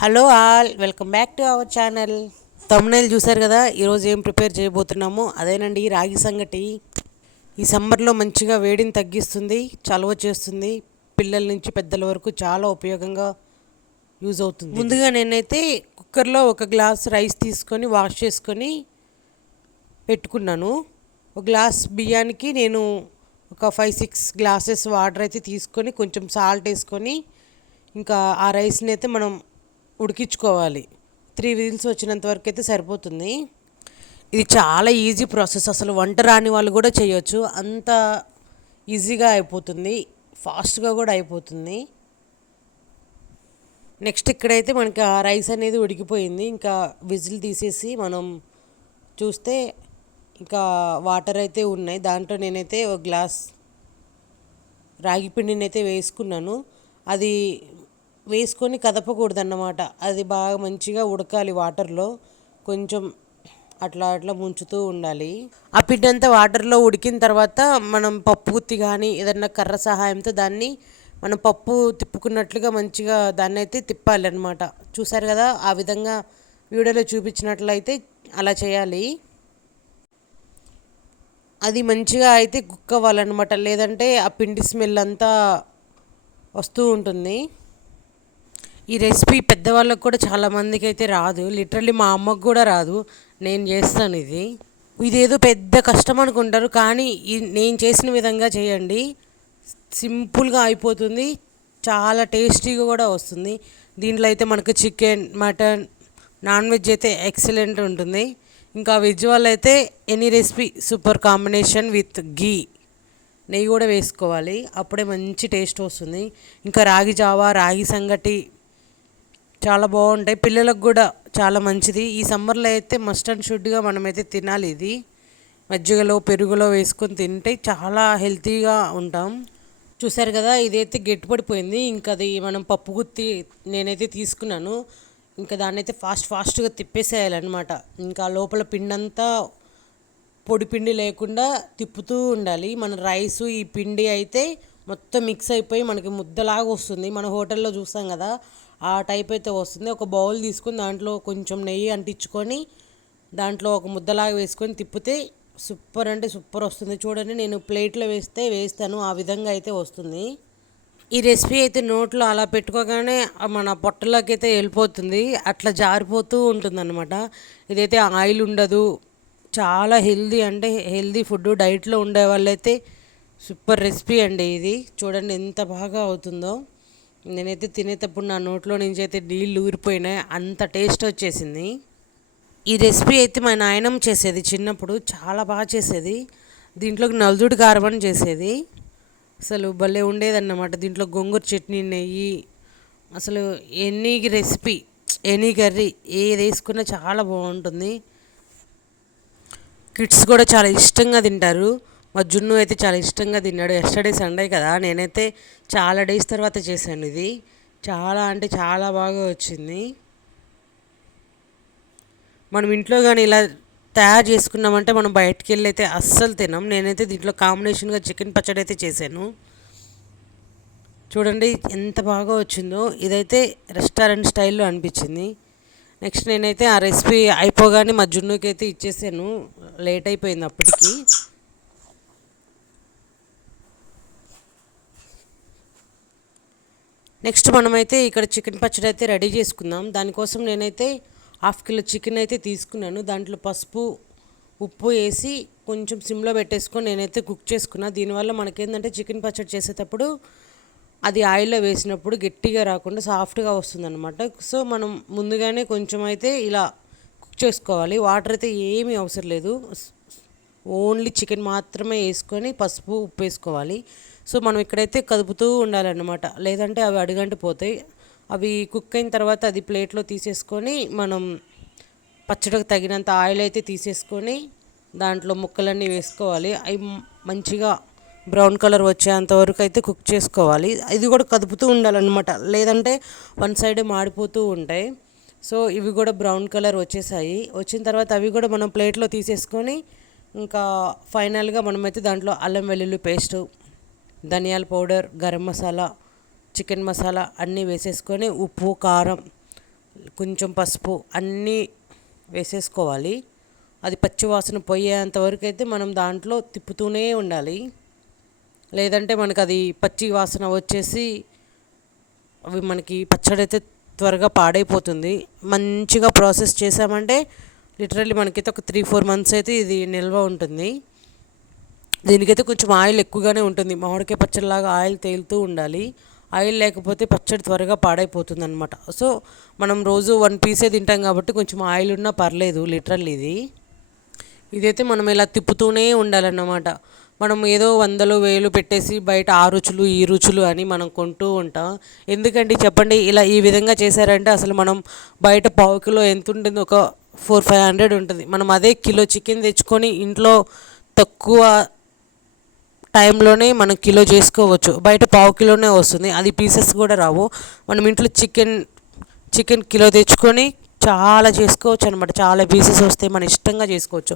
Hello all welcome back to our channel. తమ్మునేలు చూశారు కదా ఈరోజు ఏం ప్రిపేర్ చేయబోతున్నాము? అదేనండి రాగి సంగటి. ఈ సమ్మర్లో మంచిగా వేడిని తగ్గిస్తుంది చలవ చేస్తుంది పిల్లల నుంచి పెద్దల వరకు చాలా ఉపయోగంగా యూజ్ అవుతుంది. ముందుగా నేనైతే కుక్కర్లో ఒక గ్లాస్ రైస్ తీసుకొని వాష్ చేసుకొని పెట్టుకున్నాను. ఒక గ్లాస్ బియ్యానికి నేను ఒక ఫైవ్ సిక్స్ గ్లాసెస్ వాటర్ అయితే తీసుకొని కొంచెం సాల్ట్ వేసుకొని ఇంకా ఆ రైస్ని అయితే మనం ఉడికించుకోవాలి. త్రీ విజిల్స్ వచ్చినంత వరకు అయితే సరిపోతుంది. ఇది చాలా ఈజీ ప్రాసెస్. అసలు వంట రాని వాళ్ళు కూడా చేయొచ్చు. అంత ఈజీగా అయిపోతుంది. ఫాస్ట్గా కూడా అయిపోతుంది. నెక్స్ట్ ఇక్కడైతే మనకి ఆ రైస్ అనేది ఉడికిపోయింది. ఇంకా విజిల్ తీసేసి మనం చూస్తే ఇంకా వాటర్ అయితే ఉన్నాయి. దాంట్లో నేనైతే ఒక గ్లాస్ రాగి పిండిని అయితే వేసుకున్నాను. అది వేసుకొని కదపకూడదన్నమాట. అది బాగా మంచిగా ఉడకాలి వాటర్లో. కొంచెం అట్లా అట్లా ముంచుతూ ఉండాలి. ఆ పిండి అంతా వాటర్లో ఉడికిన తర్వాత మనం పప్పు గుత్తి కానీ ఏదన్నా కర్ర సహాయంతో దాన్ని మనం పప్పు తిప్పుకున్నట్లుగా మంచిగా దాన్ని అయితే తిప్పాలన్నమాట. చూసారు కదా ఆ విధంగా వీడియోలో చూపించినట్లయితే అలా చేయాలి. అది మంచిగా అయితే కుక్ అవ్వాలన్నమాట లేదంటే ఆ పిండి స్మెల్ అంతా వస్తూ ఉంటుంది. ఈ రెసిపీ పెద్దవాళ్ళకు కూడా చాలామందికి అయితే రాదు. లిటరల్లీ మా అమ్మకు కూడా రాదు. నేను చేస్తాను ఇది. ఇదేదో పెద్ద కష్టం అనుకుంటారు కానీ నేను చేసిన విధంగా చేయండి. సింపుల్గా అయిపోతుంది. చాలా టేస్టీగా కూడా వస్తుంది. దీంట్లో అయితే మనకు చికెన్ మటన్ నాన్ వెజ్ అయితే ఎక్సలెంట్ ఉంటుంది. ఇంకా వెజ్ వాళ్ళు అయితే any recipe super combination with ghee నెయ్యి కూడా వేసుకోవాలి. అప్పుడే మంచి టేస్ట్ వస్తుంది. ఇంకా రాగి జావా రాగి సంగటి చాలా బాగుంటాయి. పిల్లలకు కూడా చాలా మంచిది. ఈ సమ్మర్లో అయితే మస్ట్ అండ్ షుడ్గా మనమైతే తినాలి ఇది. మజ్జిగలో పెరుగులో వేసుకొని తింటే చాలా హెల్తీగా ఉంటాం. చూసారు కదా ఇదైతే గట్టిపడిపోయింది ఇంకా అది మనం పప్పు గుత్తి నేనైతే తీసుకున్నాను. ఇంకా దాన్ని అయితే ఫాస్ట్ ఫాస్ట్గా తిప్పేసేయాలన్నమాట. ఇంకా లోపల పిండంతా పొడి పిండి లేకుండా తిప్పుతూ ఉండాలి. మన రైసు ఈ పిండి అయితే మొత్తం మిక్స్ అయిపోయి మనకి ముద్దలాగా వస్తుంది. మన హోటల్లో చూస్తాం కదా ఆ టైప్ అయితే వస్తుంది. ఒక బౌల్ తీసుకొని దాంట్లో కొంచెం నెయ్యి అంటించుకొని దాంట్లో ఒక ముద్దలాగా వేసుకొని తిప్పితే సూపర్ అంటే సూపర్ వస్తుంది. చూడండి నేను ప్లేట్లో వేస్తే వేస్తాను. ఆ విధంగా అయితే వస్తుంది. ఈ రెసిపీ అయితే నోట్లో అలా పెట్టుకోగానే మన పొట్టలోకి అయితే వెళ్ళిపోతుంది. అట్లా జారిపోతూ ఉంటుంది అనమాట ఇదైతే ఆయిల్ ఉండదు. చాలా హెల్దీ అంటే హెల్దీ ఫుడ్. డైట్లో ఉండే వాళ్ళైతే సూపర్ రెసిపీ అండి ఇది. చూడండి ఎంత బాగా అవుతుందో. నేనైతే తినేటప్పుడు నా నోట్లో నుంచి అయితే నీళ్ళు ఊరిపోయినాయి. అంత టేస్ట్ వచ్చేసింది. ఈ రెసిపీ అయితే మా నాయనం చేసేది చిన్నప్పుడు చాలా బాగా చేసేది. దీంట్లోకి నలుదుడి కారం చేసేది. అసలు భలే ఉండేదన్నమాట. దీంట్లో గొంగూర చట్నీ నెయ్యి అసలు ఎనీ రెసిపీ ఎనీ కర్రీ ఏది వేసుకున్నా చాలా బాగుంటుంది. కిడ్స్ కూడా చాలా ఇష్టంగా తింటారు. మా జున్ను అయితే చాలా ఇష్టంగా తిన్నాడు. ఎస్టర్డే సండే కదా. నేనైతే చాలా డేస్ తర్వాత చేశాను ఇది. చాలా అంటే చాలా బాగా వచ్చింది. మనం ఇంట్లో కానీ ఇలా తయారు చేసుకున్నామంటే మనం బయటికి వెళ్ళి అయితే అస్సలు తినాం. నేనైతే దీంట్లో కాంబినేషన్గా చికెన్ పచ్చడి అయితే చేశాను. చూడండి ఎంత బాగా వచ్చిందో. ఇదైతే రెస్టారెంట్ స్టైల్లో అనిపించింది. నెక్స్ట్ నేనైతే ఆ రెసిపీ అయిపోగానే మా జున్నుకి అయితే ఇచ్చేసాను. లేట్ అయిపోయింది అప్పటికి. నెక్స్ట్ మనమైతే ఇక్కడ చికెన్ పచ్చడి అయితే రెడీ చేసుకుందాం. దానికోసం నేనైతే హాఫ్ కిలో చికెన్ అయితే తీసుకున్నాను. దాంట్లో పసుపు ఉప్పు వేసి కొంచెం సిమ్లో పెట్టేసుకొని నేనైతే కుక్ చేసుకున్నా. దీనివల్ల మనకేంటంటే చికెన్ పచ్చడి చేసేటప్పుడు అది ఆయిల్లో వేసినప్పుడు గట్టిగా రాకుండా సాఫ్ట్గా వస్తుందన్నమాట. సో మనం ముందుగానే కొంచెం అయితే ఇలా కుక్ చేసుకోవాలి. వాటర్ అయితే ఏమీ అవసరం లేదు. ఓన్లీ చికెన్ మాత్రమే వేసుకొని పసుపు ఉప్పు వేసుకోవాలి. సో మనం ఇక్కడైతే కదుపుతూ ఉండాలన్నమాట. లేదంటే అవి అడుగంటిపోతాయి అవి కుక్ అయిన తర్వాత అది ప్లేట్లో తీసేసుకొని మనం పచ్చడికి తగినంత ఆయిల్ అయితే తీసేసుకొని దాంట్లో ముక్కలన్నీ వేసుకోవాలి. అవి మంచిగా బ్రౌన్ కలర్ వచ్చేంత వరకు అయితే కుక్ చేసుకోవాలి. ఇది కూడా కదుపుతూ ఉండాలన్నమాట. లేదంటే వన్ సైడ్ మాడిపోతూ ఉంటాయి. సో ఇవి కూడా బ్రౌన్ కలర్ వచ్చేసాయి. వచ్చిన తర్వాత అవి కూడా మనం ప్లేట్లో తీసేసుకొని ఇంకా ఫైనల్గా మనమైతే దాంట్లో అల్లం వెల్లుల్లి పేస్టు ధనియాల పౌడర్ గరం మసాలా చికెన్ మసాలా అన్నీ వేసేసుకొని ఉప్పు కారం కొంచెం పసుపు అన్నీ వేసేసుకోవాలి. అది పచ్చివాసన పోయేంత వరకు అయితే మనం దాంట్లో తిప్పుతూనే ఉండాలి. లేదంటే మనకు అది పచ్చి వాసన వచ్చేసి అవి మనకి పచ్చడి అయితే త్వరగా పాడైపోతుంది. మంచిగా ప్రాసెస్ చేసామంటే లిటరల్లీ మనకైతే ఒక త్రీ ఫోర్ మంత్స్ అయితే ఇది నిల్వ ఉంటుంది. దీనికైతే కొంచెం ఆయిల్ ఎక్కువగానే ఉంటుంది. మామిడికాయ పచ్చడిలాగా ఆయిల్ తేలుతూ ఉండాలి. ఆయిల్ లేకపోతే పచ్చడి త్వరగా పాడైపోతుంది అనమాట సో మనం రోజు వన్ పీసే తింటాం కాబట్టి కొంచెం ఆయిల్ ఉన్నా పర్లేదు లిటరల్ ఇది. ఇదైతే మనం ఇలా తిప్పుతూనే ఉండాలన్నమాట. మనం ఏదో వందలు వేలు పెట్టేసి బయట ఆ రుచులు ఈ రుచులు అని మనం కొంటూ ఉంటాం. ఎందుకండి చెప్పండి ఇలా ఈ విధంగా చేశారంటే అసలు మనం బయట పావు కిలో ఎంత ఉంటుంది ఒక ఫోర్ ఫైవ్ హండ్రెడ్ ఉంటుంది. మనం అదే కిలో చికెన్ తెచ్చుకొని ఇంట్లో తక్కువ టైంలోనే మనం కిలో చేసుకోవచ్చు. బయట పావు కిలోనే వస్తుంది. అది పీసెస్ కూడా రావు. మనం ఇంట్లో చికెన్ చికెన్ కిలో తెచ్చుకొని చాలా చేసుకోవచ్చు అనమాట చాలా పీసెస్ వస్తాయి మనం ఇష్టంగా చేసుకోవచ్చు.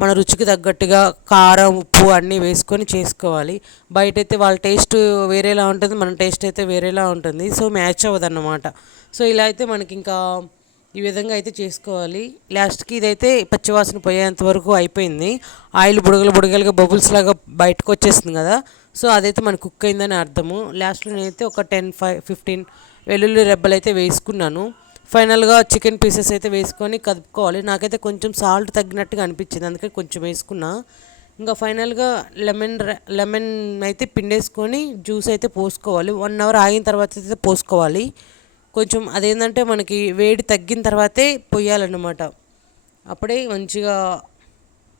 మన రుచికి తగ్గట్టుగా కారం ఉప్పు అన్నీ వేసుకొని చేసుకోవాలి. బయట అయితే వాళ్ళ టేస్ట్ వేరేలా ఉంటుంది. మన టేస్ట్ అయితే వేరేలా ఉంటుంది. So match అవ్వదన్నమాట. సో ఇలా అయితే మనకి ఇంకా ఈ విధంగా అయితే చేసుకోవాలి. లాస్ట్కి ఇదైతే పచ్చివాసన పోయేంత వరకు అయిపోయింది. ఆయిల్ బుడగలు బుడగలుగా బబుల్స్ లాగా బయటకు వచ్చేసింది కదా. సో అదైతే మనకు కుక్ అయిందని అర్థము. లాస్ట్లో నేనైతే ఒక టెన్ ఫైవ్ ఫిఫ్టీన్ వెల్లుల్లి రెబ్బలు అయితే వేసుకున్నాను. ఫైనల్గా చికెన్ పీసెస్ అయితే వేసుకొని కదుపుకోవాలి. నాకైతే కొంచెం సాల్ట్ తగ్గినట్టుగా అనిపించింది. అందుకే కొంచెం వేసుకున్నా. ఇంకా ఫైనల్గా లెమన్ లెమన్ అయితే పిండేసుకొని జ్యూస్ అయితే పోసుకోవాలి. వన్ అవర్ ఆగిన తర్వాత అయితే పోసుకోవాలి. కొంచెం అదేంటంటే మనకి వేడి తగ్గిన తర్వాతే పొయ్యాలన్నమాట. అప్పుడే మంచిగా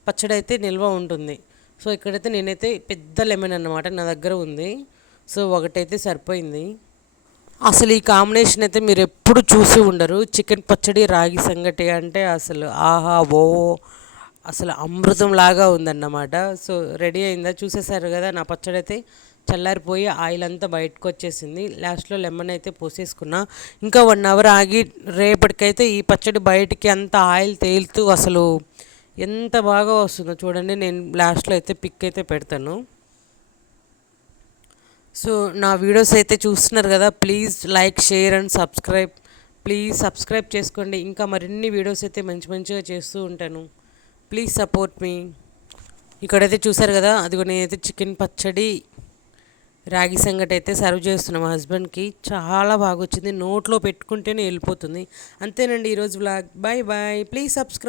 పచ్చడి అయితే నిల్వ ఉంటుంది. సో ఇక్కడైతే నేనైతే పెద్ద లెమన్ అన్నమాట నా దగ్గర ఉంది. సో ఒకటైతే సరిపోయింది. అసలు ఈ కాంబినేషన్ అయితే మీరు ఎప్పుడు చూసి ఉండరు. చికెన్ పచ్చడి రాగి సంగటి అంటే అసలు ఆహా ఓ అసలు అమృతం లాగా ఉందన్నమాట. సో రెడీ అయిందా? చూసేసారు కదా నా పచ్చడి అయితే చల్లారిపోయి ఆయిల్ అంతా బయటకు వచ్చేసింది లాస్ట్లో లెమన్ అయితే పోసేసుకున్నా. ఇంకా వన్ అవర్ ఆగి రేపటికైతే ఈ పచ్చడి బయటికి అంత ఆయిల్ తేలుతూ అసలు ఎంత బాగా వస్తుందో చూడండి. నేను లాస్ట్లో అయితే పిక్ అయితే పెడతాను. సో నా వీడియోస్ అయితే చూస్తున్నారు కదా please like share and subscribe please subscribe చేసుకోండి. ఇంకా మరిన్ని వీడియోస్ అయితే మంచి మంచిగా చేస్తూ ఉంటాను. ప్లీజ్ సపోర్ట్ మీ ఇక్కడైతే చూసారు కదా అదిగో నేనైతే చికెన్ పచ్చడి రాగి సంగటి అయితే సర్వ్ చేస్తున్నాం మా హస్బెండ్కి చాలా బాగా వచ్చింది నోట్లో పెట్టుకుంటేనే వెళ్ళిపోతుంది. అంతేనండి ఈరోజు blog bye bye please subscribe